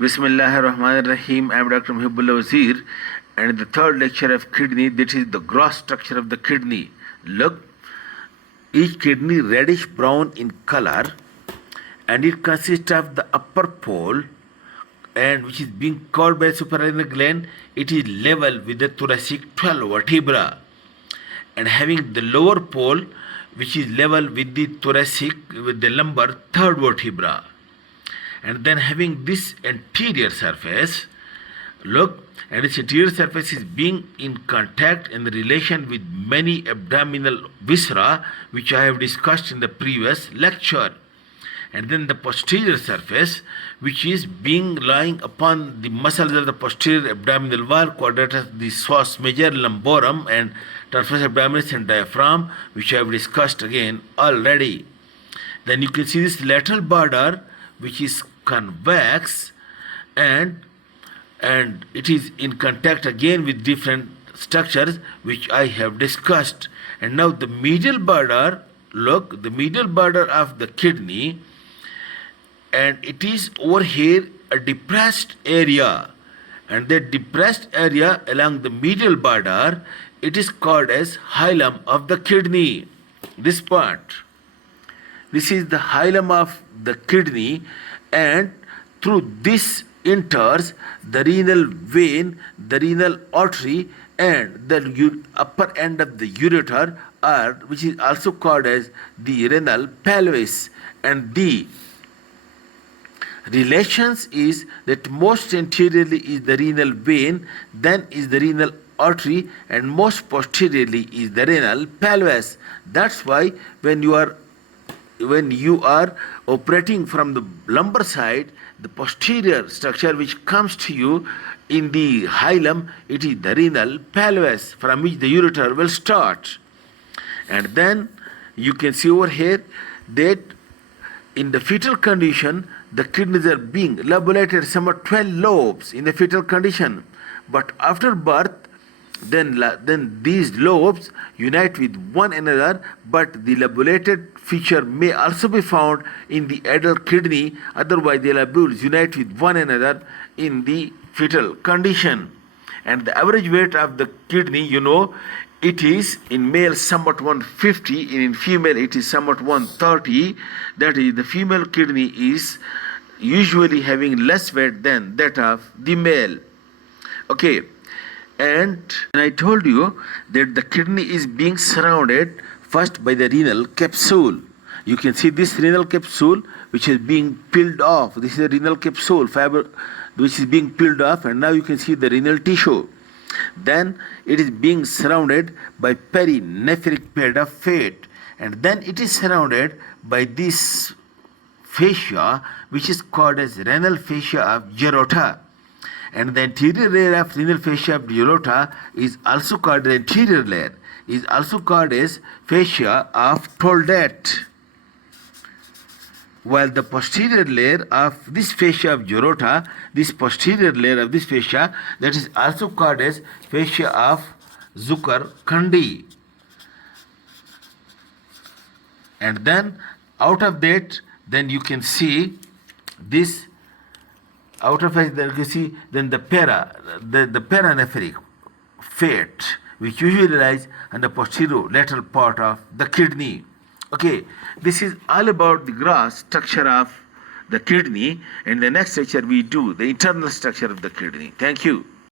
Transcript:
Bismillahirrahmanirrahim. I am Dr. Mohibullah Wazir, and in the third lecture of kidney, that is the gross structure of the kidney. Look, each kidney reddish brown in color, and it consists of the upper pole, and which is being covered by suprarenal gland. It is level with the thoracic 12 vertebra, and having the lower pole, which is level with the thoracic with the lumbar third vertebra. And then having this anterior surface, look, and its anterior surface is being in contact in the relation with many abdominal viscera, which I have discussed in the previous lecture. And then the posterior surface, which is being lying upon the muscles of the posterior abdominal wall, quadratus, the psoas major, lumborum, and transverse abdominis and diaphragm, which I have discussed again already. Then you can see this lateral border, which is convex, and it is in contact again with different structures which I have discussed. And now the medial border, look, the medial border of the kidney, and it is over here a depressed area, and that depressed area along the medial border, it is called as hilum of the kidney. This part, this is the hilum of the kidney, and through this enters the renal vein, the renal artery, and the upper end of the ureter, or which is also called as the renal pelvis. And the relations is that most anteriorly is the renal vein, then is the renal artery, and most posteriorly is the renal pelvis. That's why when you are operating from the lumbar side, the posterior structure which comes to you in the hilum, it is the renal pelvis, from which the ureter will start. And then you can see over here that in the fetal condition, the kidneys are being lobulated, somewhat 12 lobes in the fetal condition. But after birth, then these lobes unite with one another, but the lobulated feature may also be found in the adult kidney. Otherwise, the lobules unite with one another in the fetal condition. And the average weight of the kidney, it is in male somewhat 150, and in female it is somewhat 130. That is, the female kidney is usually having less weight than that of the male. Okay. And I told you that the kidney is being surrounded first by the renal capsule. You can see this renal capsule which is being peeled off. This is the renal capsule fiber which is being peeled off, and now you can see the renal tissue. Then it is being surrounded by perinephric pad of fat, and then it is surrounded by this fascia which is called as renal fascia of Gerota. And the anterior layer of renal fascia of Gerota is also called the anterior layer, is also called as fascia of Toldette. While the posterior layer of this fascia of Gerota, this posterior layer of this fascia, that is also called as fascia of Zucker-Kandi. And then out of that, then you can see this. Out of it, you can see then the paranephric fat, which usually lies on the posterior lateral part of the kidney. Okay, this is all about the gross structure of the kidney. In the next lecture, we do the internal structure of the kidney. Thank you.